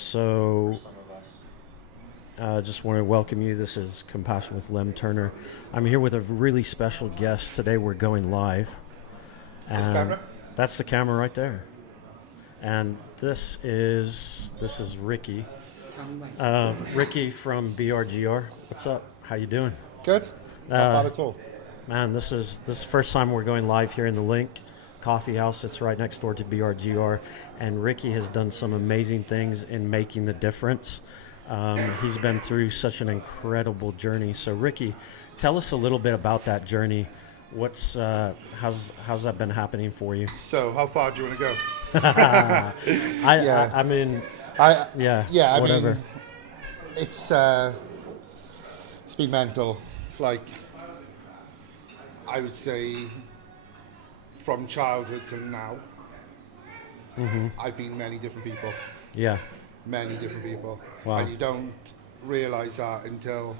So, just want to welcome you. This is Compassion with Lem Turner. I'm here with a really special guest. Today we're going live. This camera? That's the camera right there. And this is Ricky. Ricky from BRGR. What's up? How you doing? Good. Not bad at all. Man, this is the first time we're going live here in the Link Coffee House. It's right next door to BRGR, and Ricky has done some amazing things in making the difference. He's been through such an incredible journey. So, Ricky, tell us a little bit about that journey. How's that been happening for you? So, how far do you want to go? I mean, whatever. It's been mental. Like, I would say, from childhood to now, I've been many different people. Yeah. Many different people. Wow. And you don't realise that until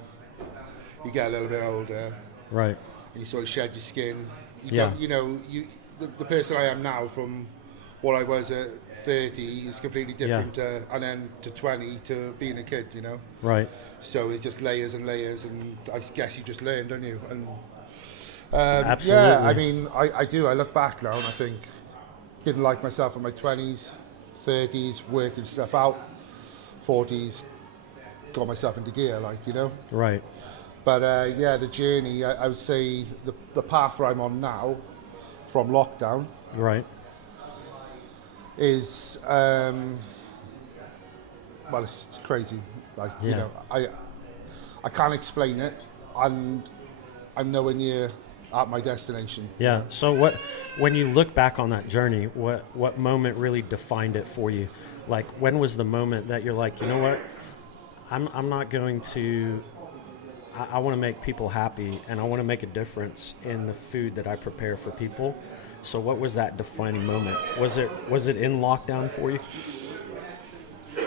you get a little bit older. Right. And you sort of shed your skin. The person I am now from what I was at 30 is completely different, and then to 20 to being a kid, you know? Right. So it's just layers and layers, and I guess you just learn, don't you? And Absolutely. yeah, I mean, I do. I look back now and I think, didn't like myself in my 20s, 30s, working stuff out, 40s, got myself into gear, like, you know? Right. But the journey, I would say the path where I'm on now, from lockdown, Right. is, it's crazy. Like, you know, I can't explain it, and I'm nowhere near at my destination. Yeah. So when you look back on that journey, what moment really defined it for you? Like, when was the moment that you're like, you know what, I'm not going to, I want to make people happy, and I want to make a difference in the food that I prepare for people. So what was that defining moment? Was it in lockdown for you?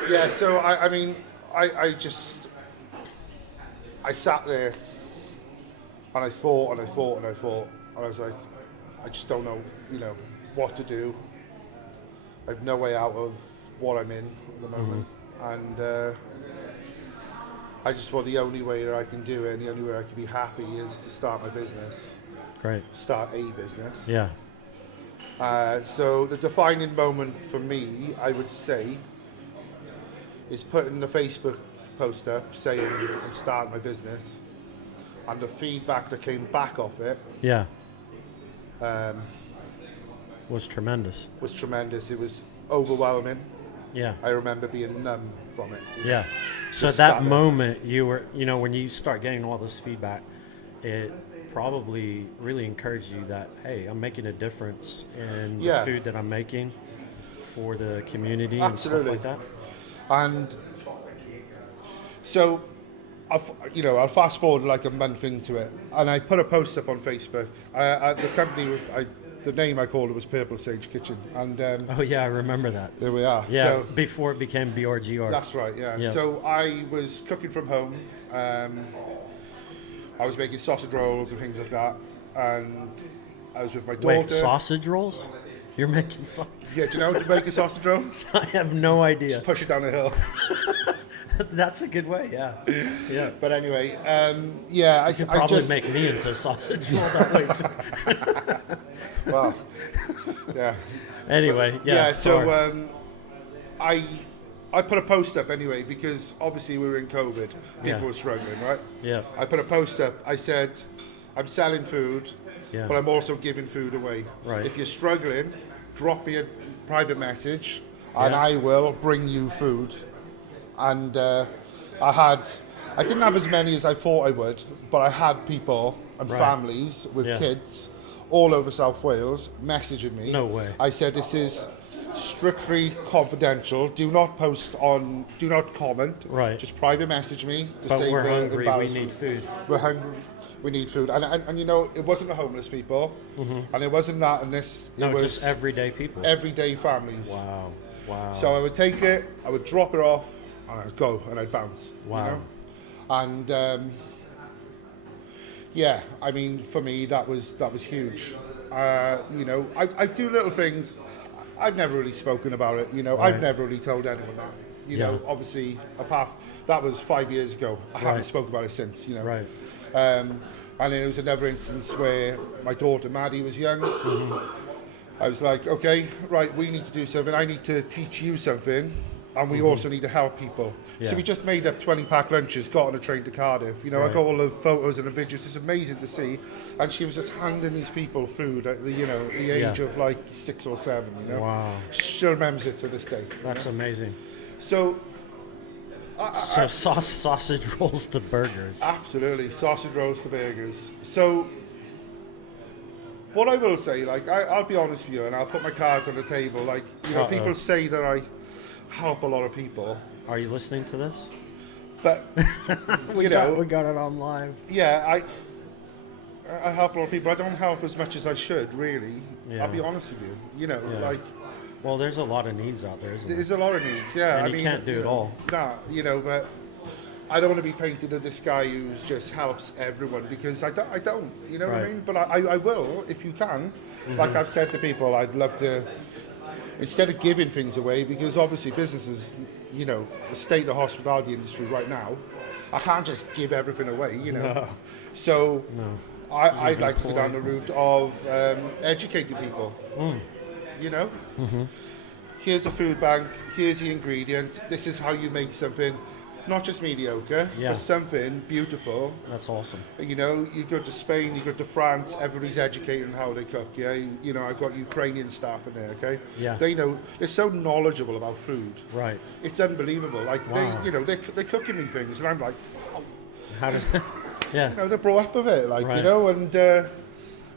Yeah. So I sat there. And I thought, and I was like, I just don't know, what to do. I have no way out of what I'm in at the moment. And I just thought the only way that I can do it, and the only way I can be happy, is to start my business. Great. Start a business. Yeah. So the defining moment for me, I would say, is putting the Facebook post up saying I'm starting my business. And the feedback that came back off it, was tremendous. It was overwhelming. Yeah. I remember being numb from it. Yeah. So that moment, you were, when you start getting all this feedback, it probably really encouraged you that, hey, I'm making a difference in the food that I'm making for the community. Absolutely. And stuff like that. And so, I'll fast forward like a month into it, and I put a post up on Facebook. The company, the name I called it was Purple Sage Kitchen, and I remember that. There we are. Yeah, so, before it became BRGR. That's right. Yeah. Yeah. So I was cooking from home. I was making sausage rolls and things like that, and I was with my daughter. Wait, sausage rolls? You're making sausage? Yeah. Do you know how to make a sausage roll? I have no idea. Just push it down a hill. That's a good way, yeah. But anyway, you could probably make me into a sausage roll that way too. Well, yeah. Anyway, So I put a post up anyway, because obviously we were in COVID. People were struggling, right? Yeah. I put a post up. I said, I'm selling food, but I'm also giving food away. Right. If you're struggling, drop me a private message, and I will bring you food. And I didn't have as many as I thought I would, but I had people and families with kids all over South Wales messaging me. No way. I said, this is strictly confidential. Do not comment. Right. Just private message me to But save we're the hungry, we embarrassment. need food. We're hungry, we need food. And it wasn't the homeless people, and it wasn't that, and it was just everyday people. Everyday families. Wow. So I would take it, I would drop it off, and I'd go, and I'd bounce. Wow. You know? And I mean, for me, that was huge. I do little things. I've never really spoken about it, you know. Right. I've never really told anyone that. You Yeah. know, obviously, that was 5 years ago. I haven't Right. spoken about it since, you know. Right. And then there was another instance where my daughter Maddie was young. I was like, okay, right, we need to do something. I need to teach you something, and we also need to help people. Yeah. So we just made up 20-pack lunches, got on a train to Cardiff. You know, I Right. got all the photos and the videos. It's amazing to see. And she was just handing these people food at the, you know, the age Yeah. of like 6 or 7. You know, Wow. Still remembers it to this day. That's amazing. So. So sausage rolls to burgers. Absolutely, sausage rolls to burgers. So, what I will say, like, I'll be honest with you, and I'll put my cards on the table. Like, you know, people say that I help a lot of people, Are you listening to this? but you know, we got it on live. yeah, I help a lot of people. I don't help as much as I should, really. Yeah. I'll be honest with you. You know, Yeah. like. Well, there's a lot of needs out there, isn't there? There's a lot of needs, yeah. And I you mean, can't do it all. Nah, you know, but I don't want to be painted as this guy who just helps everyone, because I don't, you know what I Right. mean? But I will, if you can. Like I've said to people, I'd love to, instead of giving things away, because obviously businesses, you know, the state of the hospitality industry right now, I can't just give everything away, you know. No. So No. I'd like to go down the route of educating people. You know, here's a food bank, here's the ingredients, this is how you make something, not just mediocre, Yeah. but something beautiful. That's awesome. You know, you go to Spain, you go to France, everybody's educated on how they cook, yeah? You know, I've got Ukrainian staff in there, okay? Yeah. They know, they're so knowledgeable about food. Right. It's unbelievable. Like, Wow. they, you know, they're cooking me things, and I'm like, wow. How does Yeah. You know, they're brought up with it, like, Right. you know, and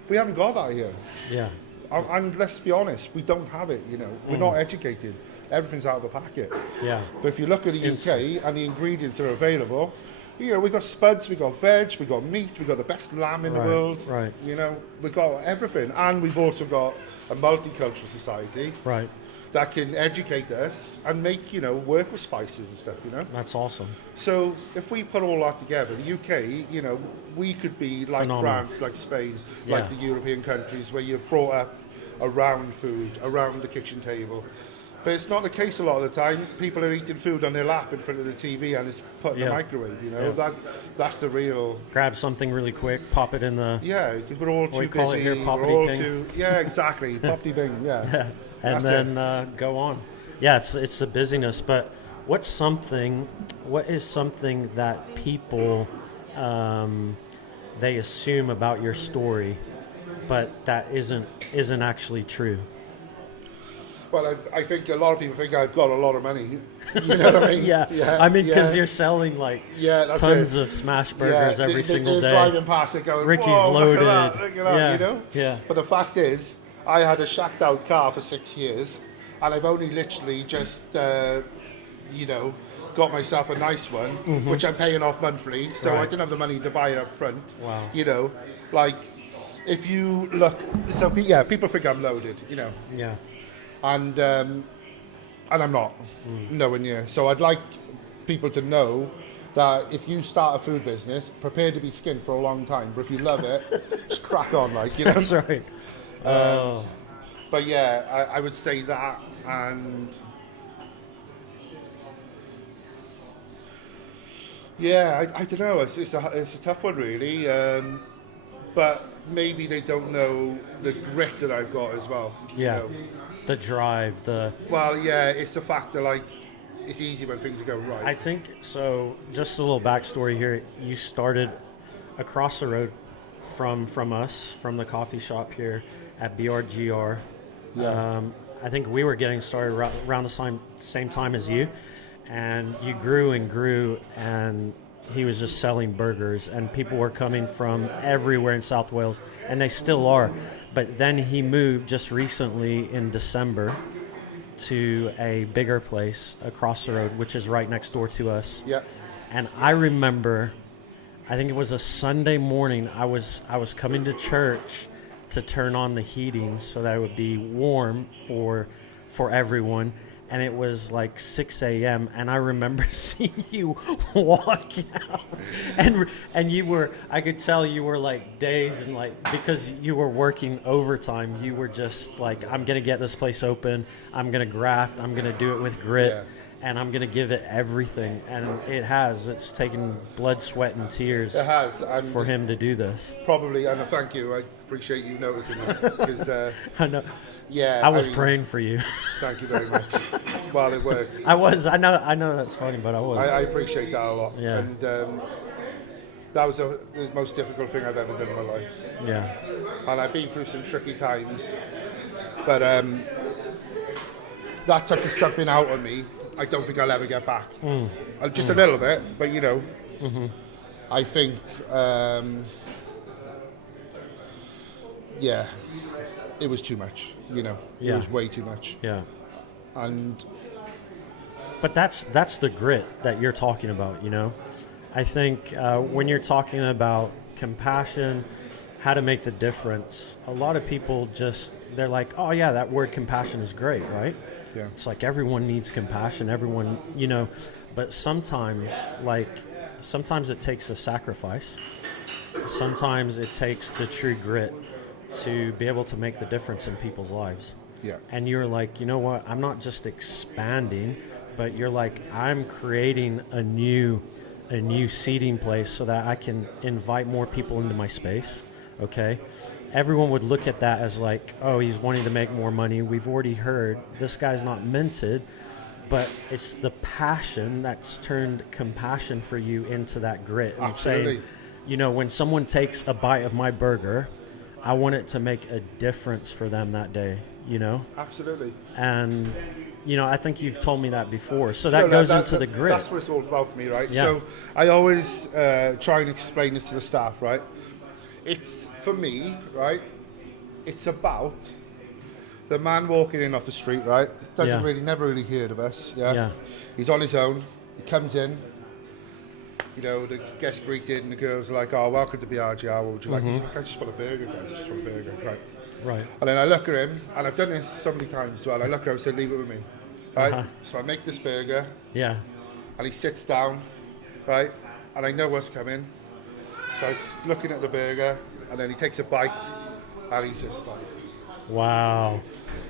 we haven't got that here. Yeah. And let's be honest, we don't have it, you know. We're not educated. Everything's out of a packet. Yeah. But if you look at the UK and the ingredients that are available, you know, we've got spuds, we've got veg, we've got meat, we've got the best lamb in the Right, world. right. You know, we've got everything. And we've also got a multicultural society Right. that can educate us and make, you know, work with spices and stuff, you know. That's awesome. So if we put all that together, the UK, you know, we could be like Phenomenal. France, like Spain, like Yeah. the European countries where you're brought up around food, around the kitchen table. But it's not the case a lot of the time. People are eating food on their lap in front of the TV and it's put in Yeah. the microwave, you know. Yeah. That's the real... Grab something really quick, pop it in the Yeah, because we're all We too call it busy. here We're poppity all ping. too... Yeah, exactly. Poppity bing, yeah. and That's then go on. Yeah, it's the busyness. But what is something that people they assume about your story, but that isn't actually true? Well, I think a lot of people think I've got a lot of money. You know what I mean? Yeah. I mean, because yeah. you're selling like That's tons it. of smash burgers every single they're day. driving past it going, Ricky's whoa, loaded. look at that, Yeah, you know? yeah. But the fact is, I had a shacked out car for 6 years, and I've only literally just, you know, got myself a nice one, which I'm paying off monthly, so Right. I didn't have the money to buy it up front. Wow. You know, like, if you look, so yeah, people think I'm loaded, you know, Yeah. and I'm not, nowhere near. So I'd like people to know that if you start a food business, prepare to be skint for a long time, but if you love it, just crack on, like, you know. That's right. But yeah, I would say that, and yeah, I don't know. It's a tough one, really. But maybe they don't know the grit that I've got as well. Yeah. You know? The drive, Well, yeah, it's the fact that like it's easy when things go right. I think so. Just a little backstory here. You started across the road from us, from the coffee shop here at BRGR. Yeah. I think we were getting started around the same time as you, and you grew and grew, and he was just selling burgers, and people were coming from everywhere in South Wales, and they still are. But then he moved just recently in December to a bigger place across the road, which is right next door to us. Yeah. And I remember, I think it was a Sunday morning, I was coming to church to turn on the heating so that it would be warm for everyone. and it was like 6 a.m. and I remember seeing you walk out, and you were, I could tell you were like dazed, and like, because you were working overtime, you were just like, I'm gonna get this place open, I'm gonna graft, I'm gonna do it with grit. Yeah. And I'm gonna give it everything, and it's taken blood, sweat, and tears It has, and for him to do this. probably, and thank you. I appreciate you noticing that, because I know. yeah, I was mean, praying for you. Thank you very much. Well, it worked. I was. I know that's funny, but I was. I appreciate that a lot. Yeah. And that was the most difficult thing I've ever done in my life. Yeah. And I've been through some tricky times, but that took something out of me I don't think I'll ever get back. Just a little bit, but you know, I think, yeah, it was too much. You know, it was way too much. Yeah. And but that's the grit that you're talking about. You know, I think when you're talking about compassion, how to make the difference, a lot of people they're like, oh yeah, that word compassion is great, right? yeah, It's like everyone needs compassion, everyone, you know, but sometimes it takes a sacrifice. Sometimes it takes the true grit to be able to make the difference in people's lives. yeah, And you're like, you know what, I'm not just expanding, but you're like, I'm creating a new seating place so that I can invite more people into my space. Okay. Everyone would look at that as like, oh, he's wanting to make more money. We've already heard this guy's not minted, but it's the passion that's turned compassion for you into that grit. And absolutely. saying, you know, when someone takes a bite of my burger, I want it to make a difference for them that day, you know? Absolutely. And, you know, I think you've told me that before. So that goes into the grit. That's what it's all about for me, right? Yeah. So I always try and explain this to the staff, right? It's, for me, right, it's about the man walking in off the street, right? Never really heard of us, yeah? He's on his own, he comes in, you know, the guest greeted and the girls are like, oh, welcome to BRGR, what would you like? He's like, I just want a burger, guys, I just want a burger, right? Right. And then I look at him, and I've done this so many times as well, I look at him and say, leave it with me, right? So I make this burger, Yeah. and he sits down, right? And I know what's coming. So I'm looking at the burger, and then he takes a bite, and he's just like, Wow.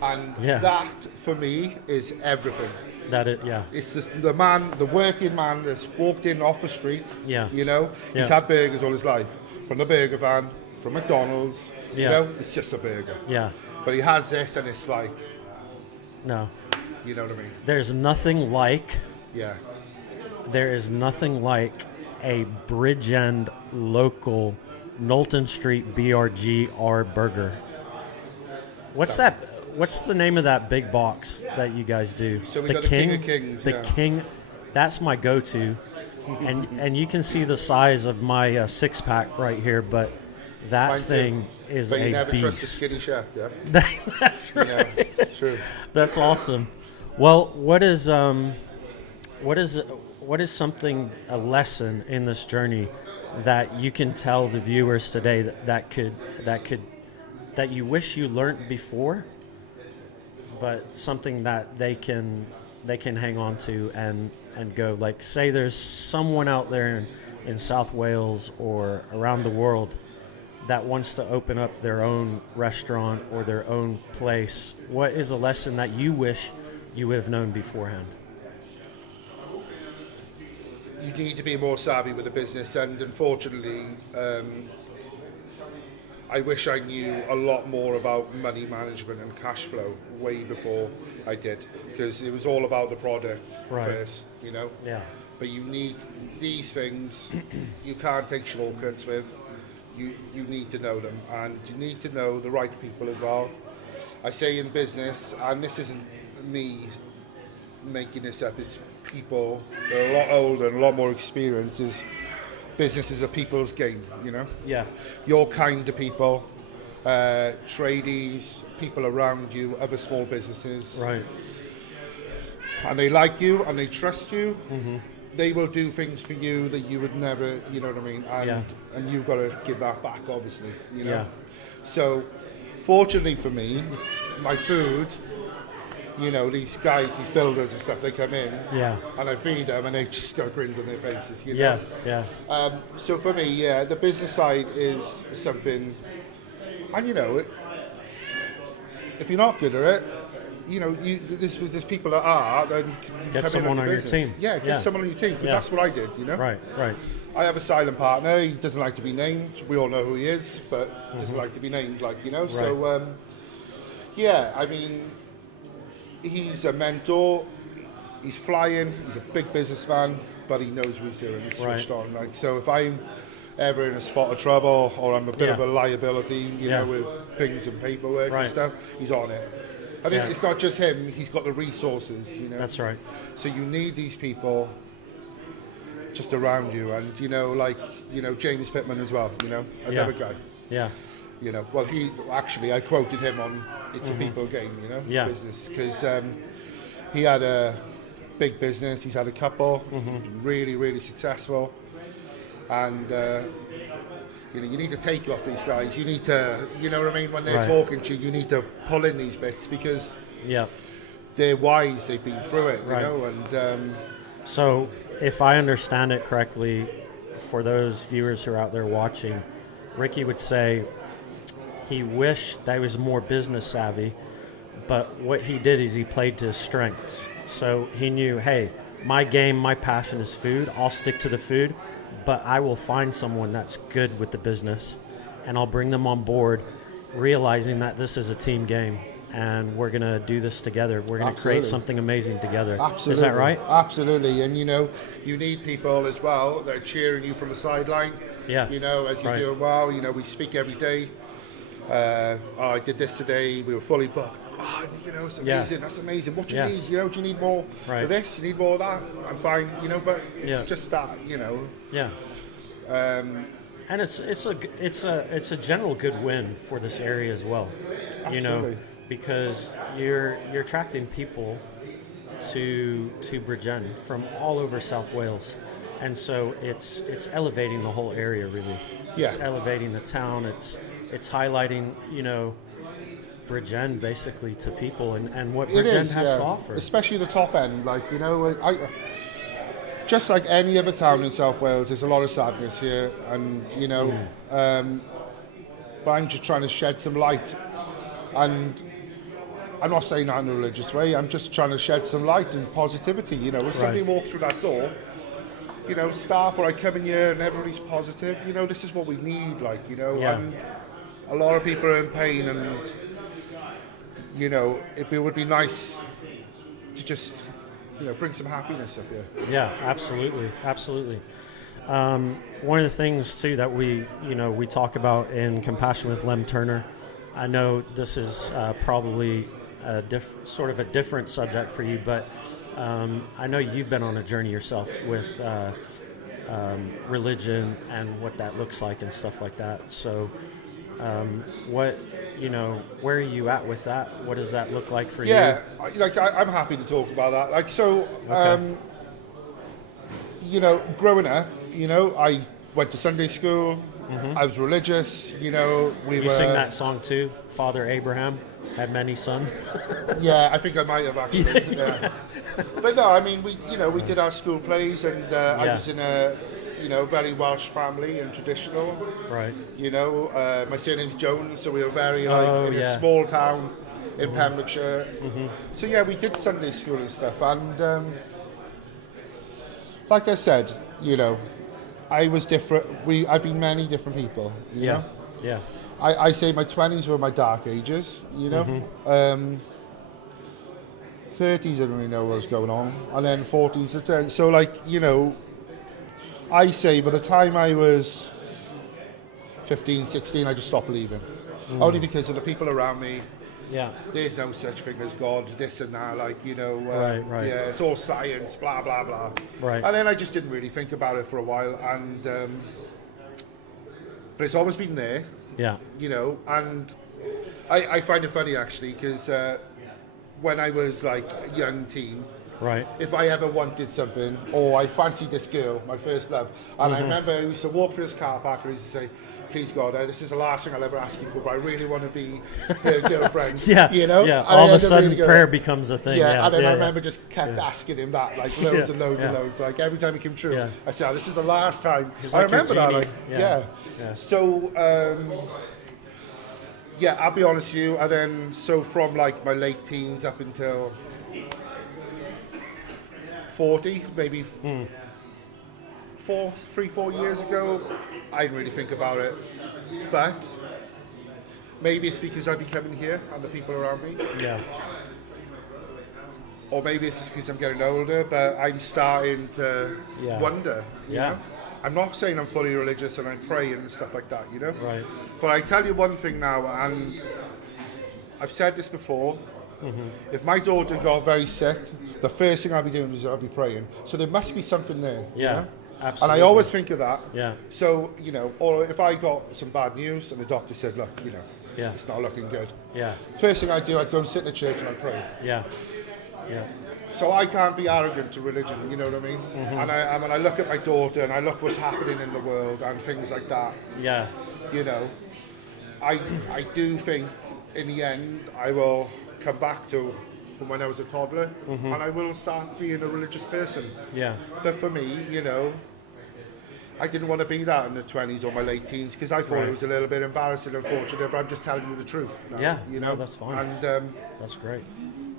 and Yeah. that for me is everything. Yeah. It's just the working man that's walked in off the street. Yeah. You know, he's Yeah. had burgers all his life, from the burger van, from McDonald's. Yeah. You know, it's just a burger. Yeah. But he has this, and it's like, No. you know what I mean? There's nothing like Yeah. a Bridgend local Knowlton Street BRGR burger. What's that? What's the name of that big box that you guys do? So we got the King of Kings. The yeah. King. That's my go-to, and you can see the size of my six pack right here, but that Mine too. thing is But a you never beast. trust a skinny chef, yeah? That's right. You know, it's true. That's awesome. Well, what is something, a lesson in this journey that you can tell the viewers today that you wish you learned before, but something that they can hang on to and go, like, say there's someone out there in South Wales or around the world that wants to open up their own restaurant or their own place. What is a lesson that you wish you would have known beforehand? You need to be more savvy with the business, and unfortunately, I wish I knew a lot more about money management and cash flow way before I did, because it was all about the product first, you know. Yeah. But you need these things. You can't take shortcuts with. You need to know them, and you need to know the right people as well. I say in business, and this isn't me making this up, it's people that are a lot older and a lot more experienced. Business is a people's game, you know? Yeah. Your kind of people, tradies, people around you, other small businesses. Right. And they like you and they trust you. Mm-hmm. They will do things for you that you would never, you know what I mean? And you've got to give that back, obviously, you know? Yeah. So, fortunately for me, my food you know, these guys, these builders and stuff, they come in, Yeah. and I feed them, and they just got grins on their faces, you know. Yeah. Yeah. So for me, yeah, the business side is something, and you know, if you're not good at it, you know, there's people that are, then can Get come someone in on your business. team. Yeah, get someone on your team, because Yeah. that's what I did, you know. Right. Right. I have a silent partner. He doesn't like to be named. We all know who he is, but doesn't like to be named, like, you know. Right. So, yeah, I mean, he's a mentor. He's flying. He's a big businessman, but he knows what he's doing. He's switched on. Like, so if I'm ever in a spot of trouble, or I'm a bit of a liability, you know, with things and paperwork and stuff, he's on it. And it's not just him. He's got the resources, you know. That's right. So you need these people just around you, and you know, like, you know, James Pittman as well, you know, another guy. Yeah. You know, well, he actually, I quoted him on "It's a People Game," you know, business, because he had a big business. He's had a couple, really, really successful, and you know, you need to take off these guys. You need to, you know what I mean, when they're talking to you, you need to pull in these bits, because they're wise. They've been through it, you know, and so. If I understand it correctly, for those viewers who are out there watching, Ricky would say he wished that he was more business savvy, but what he did is he played to his strengths. So he knew, hey, my game, my passion is food. I'll stick to the food, but I will find someone that's good with the business, and I'll bring them on board, realizing that this is a team game. And we're going to do this together. We're going to create something amazing together. Absolutely. Is that right? Absolutely. And, you know, you need people as well that are cheering you from the sideline. Yeah. You know, as you're doing well. You know, we speak every day. I did this today. We were fully booked. Oh, you know, it's amazing. That's amazing. What do you need? You know, do you need more of this? You need more of that? I'm fine. You know, but it's just that, you know. Yeah. And it's a general good win for this area as well. Absolutely. You know, because you're attracting people to Bridgend from all over South Wales, and so it's elevating the whole area really. It's elevating the town. It's highlighting, you know, Bridgend basically to people and what Bridgend has to offer. Especially the top end, like, you know, I just like any other town in South Wales, there's a lot of sadness here, and you know, but I'm just trying to shed some light, and I'm not saying that in a religious way. I'm just trying to shed some light and positivity. You know, when somebody walks through that door, you know, staff, or I come in here and everybody's positive. You know, this is what we need. Like, you know, and a lot of people are in pain, and you know, it would be nice to just, you know, bring some happiness up here. Yeah, absolutely, absolutely. One of the things too that we talk about in Compassion with Lem Turner. I know this is probably sort of a different subject for you, but I know you've been on a journey yourself with religion and what that looks like and stuff like that. So, where are you at with that? What does that look like for you? Yeah, I'm happy to talk about that. Like, so, you know, growing up, you know, I went to Sunday school. I was religious, you know. You sing that song too, Father Abraham had many sons. Yeah, I think I might have actually. Yeah. But no, I mean, we did our school plays, and I was in a, you know, very Welsh family and traditional. Right. You know, my surname's Jones, so we were very in a small town in Pembrokeshire. So yeah, we did Sunday school and stuff, and like I said, you know, I was different. I've been many different people. You know? Yeah. I say my 20s were my dark ages. You know, 30s I didn't really know what was going on, and then 40s. So like, you know, I say by the time I was 15, 16, I just stopped believing. Only because of the people around me. Yeah. There's no such thing as God, this and that, like, you know, right. yeah, it's all science, blah, blah, blah. Right. And then I just didn't really think about it for a while, and but it's always been there. Yeah. You know, and I find it funny, actually, because when I was, like, a young teen, Right. if I ever wanted something, or I fancied this girl, my first love. And I remember we used to walk through this car park and he used to say, please God, this is the last thing I'll ever ask you for, but I really want to be her girlfriend. Yeah. You know? Yeah. And All of I a had to sudden, really go, prayer becomes a thing. Yeah. and then yeah, I yeah. remember just kept asking him that, like loads and loads and loads. Like every time it came true, I said, this is the last time. I like your remember that. genie. Like, Yeah. So, I'll be honest with you. And then, so from like my late teens up until 40, maybe 4 years ago, I didn't really think about it. But maybe it's because I've been coming here and the people around me. Yeah. Or maybe it's just because I'm getting older, but I'm starting to wonder, you know? I'm not saying I'm fully religious and I pray and stuff like that, you know? Right. But I tell you one thing now, and I've said this before, if my daughter got very sick, the first thing I'll be doing is I'll be praying. So there must be something there, you know? Absolutely. And I always think of that. Yeah. So, you know, or if I got some bad news and the doctor said, look, you know, it's not looking good. Yeah. First thing I do, I'd go and sit in the church and I'd pray. Yeah. Yeah. So I can't be arrogant to religion, you know what I mean? And when I look at my daughter and I look what's happening in the world and things like that, Yeah. you know, I do think in the end I will come back to from when I was a toddler and I will start being a religious person. Yeah. But for me, you know, I didn't want to be that in the 20s or my late teens because I thought it was a little bit embarrassing, unfortunately, but I'm just telling you the truth now, Yeah. you know? No, that's fine. And, that's great.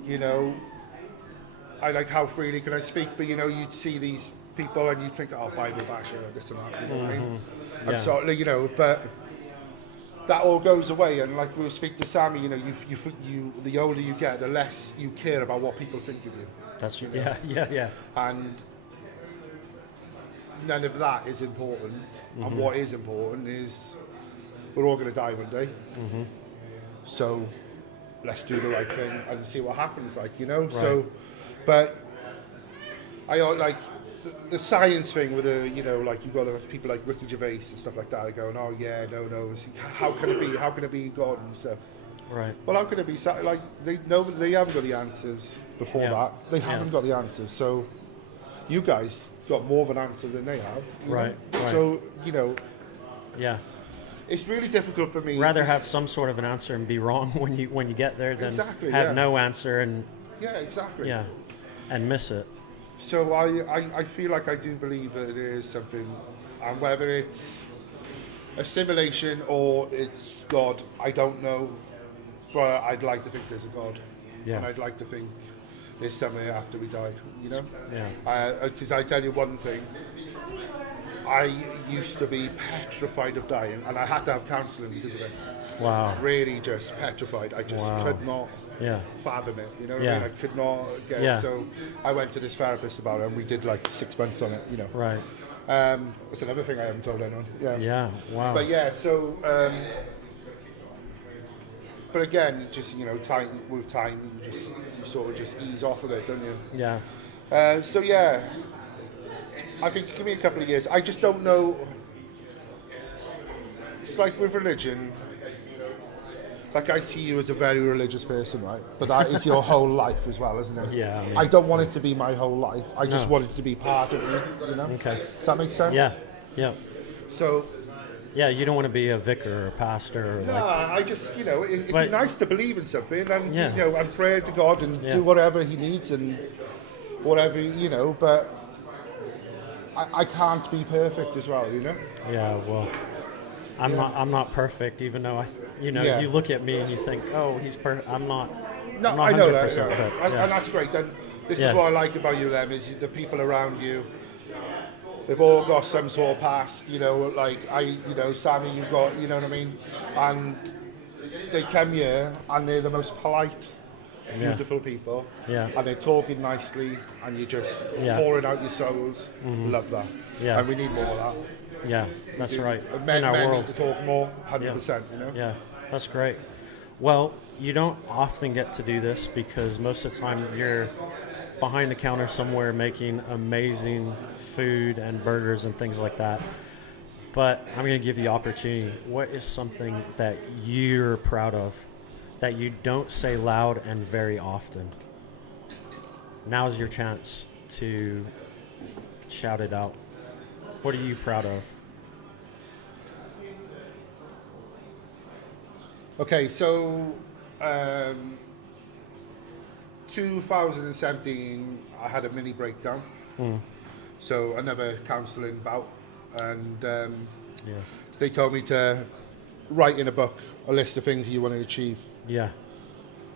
you know, I like how freely can I speak, but you know, you'd see these people and you'd think, oh, Bible basher, this and that, you know what I mean? I'm sorry, you know, but that all goes away. And like we were speaking to Sammy, you know, you the older you get, the less you care about what people think of you. That's you know? yeah. And none of that is important. And what is important is we're all going to die one day. So let's do the right thing and see what happens, like, you know? Right. So, but I like the science thing with the, you know, like you've got people like Ricky Gervais and stuff like that are going, oh yeah, no, how can it be? How can it be God and stuff? Right. Well, how can it be? Like they haven't got the answers before that. They haven't got the answers. So you guys got more of an answer than they have. Right. So, you know. Yeah. It's really difficult for me. Rather have some sort of an answer and be wrong when you get there than have no answer and and miss it. So I feel like I do believe that it is something, and whether it's a simulation or it's God, I don't know, but I'd like to think there's a God, and I'd like to think there's somewhere after we die, you know? Because I tell you one thing, I used to be petrified of dying, and I had to have counselling because of it. Wow. Really just petrified. I just could not fathom it, you know what I mean? I could not get it. So I went to this therapist about it, and we did like 6 months on it, you know. Right. That's another thing I haven't told anyone. Yeah, wow. But yeah, so, but again, just, you know, with time, you sort of just ease off of it, don't you? Yeah. So yeah, I think give me a couple of years. I just don't know. It's like with religion. Like I see you as a very religious person, right? But that is your whole life as well, isn't it? Yeah. I don't want it to be my whole life. I just want it to be part of me, you know? Okay. Does that make sense? Yeah. So. Yeah, you don't want to be a vicar or a pastor. Or no, I just, you know, it'd be nice to believe in something and, you know, and pray to God and do whatever he needs and whatever, you know, but I can't be perfect as well, you know? Yeah, well, I'm not perfect, even though you look at me and you think, oh, he's perfect. I'm not. No, I'm not I know 100%, that, but, and that's great. And this is what I like about you, Lem, is the people around you. They've all got some sort of past, you know, like Sammy, you've got, you know what I mean? And they come here and they're the most polite, beautiful people. Yeah. And they're talking nicely and you're just pouring out your souls. Love that. Yeah. And we need more of that. Yeah, that's right. Men world. need to talk more, 100%, you know? Yeah, that's great. Well, you don't often get to do this because most of the time you're behind the counter somewhere making amazing food and burgers and things like that. But I'm going to give you the opportunity. What is something that you're proud of that you don't say loud and very often? now's your chance to shout it out. What are you proud of? Okay, so 2017, I had a mini breakdown. So another counselling bout, and Yeah. they told me to write in a book a list of things you want to achieve. Yeah.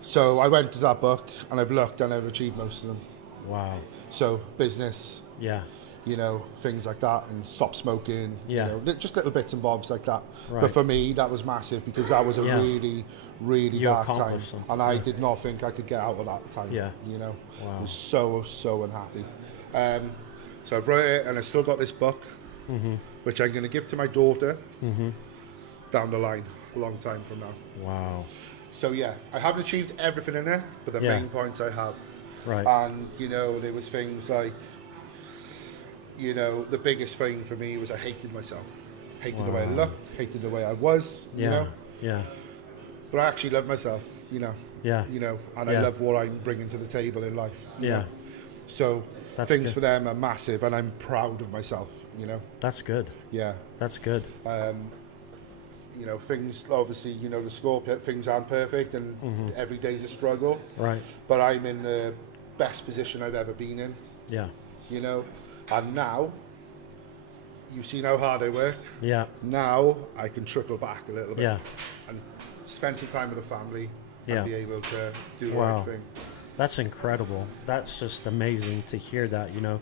So I went to that book, and I've looked, and I've achieved most of them. Wow. So business, Yeah. you know, things like that, and stop smoking, Yeah. you know, just little bits and bobs like that. Right. But for me, that was massive because that was a Yeah. really, really You dark time, accomplished something, and I yeah. did not think I could get out of that time. Yeah. You know, Wow. I was so unhappy. So I've wrote it, and I still got this book, which I'm going to give to my daughter down the line, a long time from now. Wow. So yeah, I haven't achieved everything in it, but the Yeah. main points I have. Right. And, you know, there was things like, you know, the biggest thing for me was I hated myself. Hated the way I Wow. looked, hated the way I was, Yeah. you know. Yeah. But I actually love myself, you know. Yeah. You know, and Yeah. I love what I'm bringing to the table in life. You Yeah. know? So That's things good. for them are massive, and I'm proud of myself, you know. That's good. Yeah. That's good. You know, things, obviously, you know, the score, things aren't perfect, and every day's a struggle. Right. But I'm in the best position I've ever been in, Yeah. you know. And now, you've seen how hard I work. Yeah. Now I can trickle back a little bit Yeah. and spend some time with the family Yeah. and be able to do the Wow. right thing. That's incredible. That's just amazing to hear that, you know,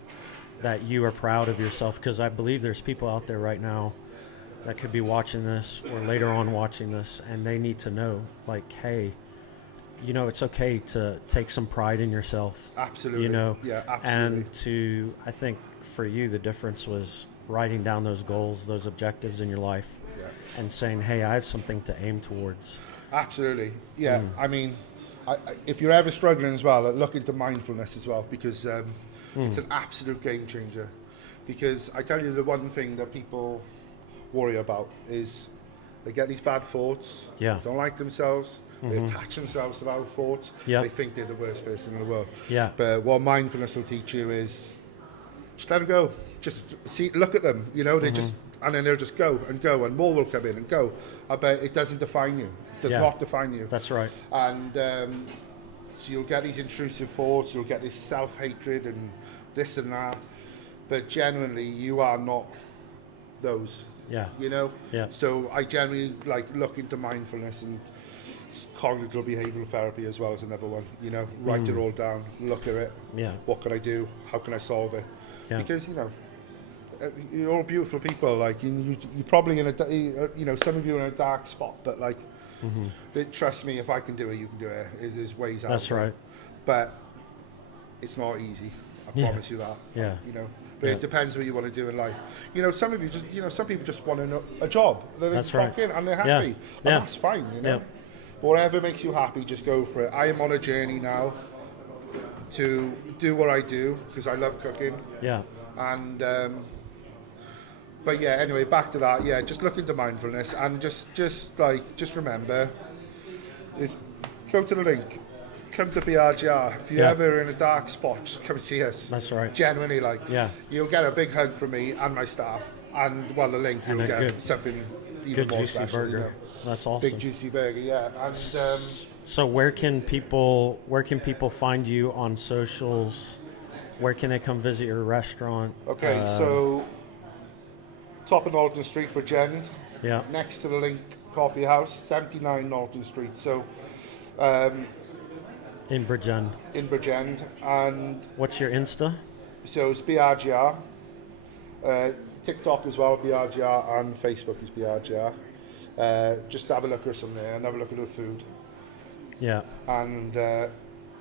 that you are proud of yourself, because I believe there's people out there right now that could be watching this or later on watching this, and they need to know, like, hey, you know, it's okay to take some pride in yourself. Absolutely. You know, Yeah, absolutely. and to, I think for you, the difference was writing down those goals, those objectives in your life, Yeah. and saying, hey, I have something to aim towards. Absolutely. Yeah. I mean, if you're ever struggling as well, look into mindfulness as well, because it's an absolute game changer. Because I tell you, the one thing that people worry about is they get these bad thoughts, Yeah. don't like themselves, they attach themselves to those thoughts, Yep. they think they're the worst person in the world. Yeah. But what mindfulness will teach you is just let them go. Just look at them, you know, they just, and then they'll just go, and more will come in and go. But it doesn't define you. It does Yeah. not define you. That's right. And so you'll get these intrusive thoughts, you'll get this self-hatred and this and that. But genuinely, you are not those. Yeah. You know? Yeah. So I generally look into mindfulness and cognitive behavioral therapy as well as another one. You know, write it all down, look at it. Yeah. What can I do? How can I solve it? Yeah. Because, you know, you're all beautiful people. Like, you're probably in a, you know, some of you are in a dark spot, but like, trust me, if I can do it, you can do it. There's ways out. That's there. right. But it's not easy. I Yeah. promise you that. Yeah. You know, but Yeah. it depends what you want to do in life. You know, some of you just, you know, some people just want a job. They're That's just right. walk in and they're Yeah. happy. And Yeah. that's fine, you know. Yeah. Whatever makes you happy, just go for it. I am on a journey now to do what I do because I love cooking. Yeah. And but yeah, anyway, back to that. Yeah, just look into mindfulness and just remember is go to the link. Come to BRGR. If you're Yeah. ever in a dark spot, just come see us. That's right. Genuinely, like, Yeah. you'll get a big hug from me and my staff, and well, the link And you'll a get good- something even Good more juicy special. burger. You know. That's awesome. Big juicy burger, yeah. And So where can people find you on socials? Where can they come visit your restaurant? okay, so top of Norton Street, Bridgend, Yeah. next to the Link Coffee House, 79 Norton Street. So In Bridgend. in Bridgend, and What's your Insta? so it's BRGR. TikTok as well, BRGR, and Facebook is BRGR. Just have a look at some there and have a look at the food, Yeah. and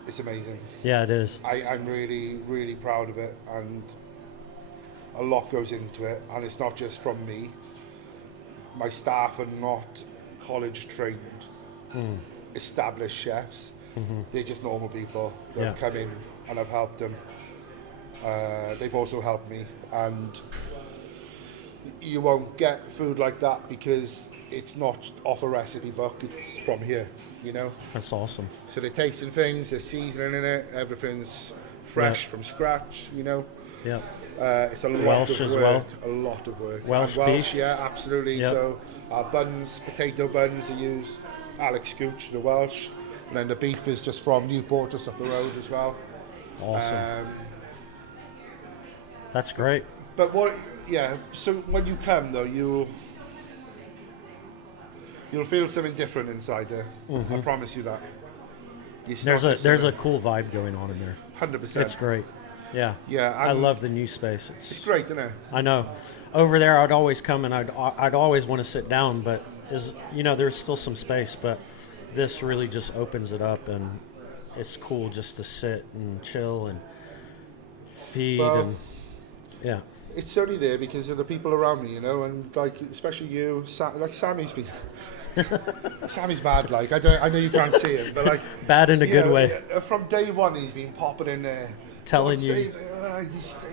it's amazing. Yeah, it is. I'm really, really proud of it, and a lot goes into it, and it's not just from me. My staff are not college trained, established chefs. They're just normal people that have come in and I've helped them. They've also helped me, and you won't get food like that because it's not off a recipe book, it's from here, you know. That's awesome. So they're tasting things, they're seasoning in it, everything's fresh from scratch, you know. Yeah. It's a lot Welsh of as work. well. A lot of work. Welsh And beef? yeah, absolutely. Yep. So our buns, potato buns, I use Alex Gooch, the Welsh, and then the beef is just from Newport, just up the road as well. Awesome. That's great. But so when you come though, you'll feel something different inside there. I promise you that. There's a cool vibe going on in there. 100%. It's great. Yeah. Yeah, I love the new space. It's great, isn't it? I know. Over there, I'd always come and I'd always want to sit down, but there's still some space. But this really just opens it up, and it's cool just to sit and chill and feed and yeah. It's only there because of the people around me, you know, and like especially you, like Sammy's been. Sammy's bad, like I know you can't see him, but like bad in a good way. From day one, he's been popping in there, telling you,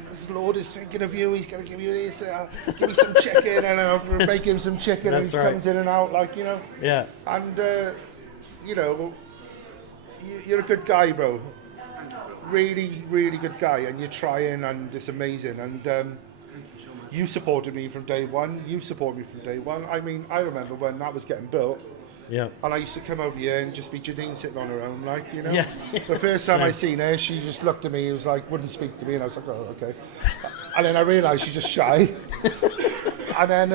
his Lord is thinking of you. He's gonna give you this, give me some chicken, and I'll make him some chicken. That's and he comes in and out, like you know. Yeah. And you know, you're a good guy, bro. Really, really good guy, and you're trying, and it's amazing. And you supported me from day one. You supported me from day one. I mean, I remember when that was getting built. Yeah. And I used to come over here and just be Janine sitting on her own, like, you know. Yeah. The first time I seen her, she just looked at me. It was like, wouldn't speak to me, and I was like, oh, okay. And then I realised she's just shy. And then,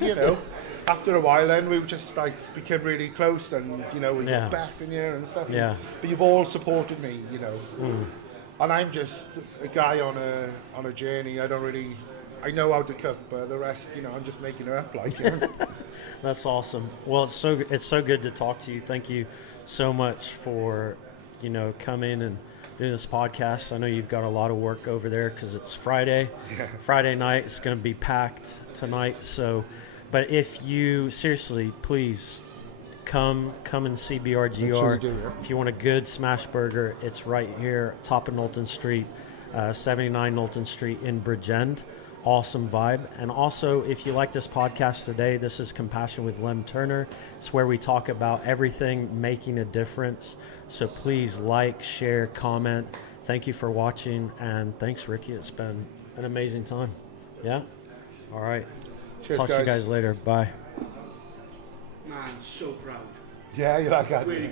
you know, after a while, then we just like became really close, and you know, we got Beth in here and stuff. Yeah. But you've all supported me, you know. And I'm just a guy on a journey. I know how to cook, but the rest, you know, I'm just making it up, like. You know? That's awesome. Well, it's so good to talk to you. Thank you so much for, coming and doing this podcast. I know you've got a lot of work over there because it's Friday. Yeah. Friday night. It's going to be packed tonight. So, but if you seriously, please come and see BRGR. Make sure you do, yeah. If you want a good smash burger, it's right here, top of Knowlton Street, 79 Knowlton Street in Bridgend. Awesome vibe. And also, if you like this podcast today, this is Compassion with Lem Turner. It's where we talk about everything making a difference. So please like, share, comment. Thank you for watching, and thanks, Ricky. It's been an amazing time. Yeah? All right. Cheers, Talk to you guys later. Bye. Man, so proud. Yeah, you're like that. Really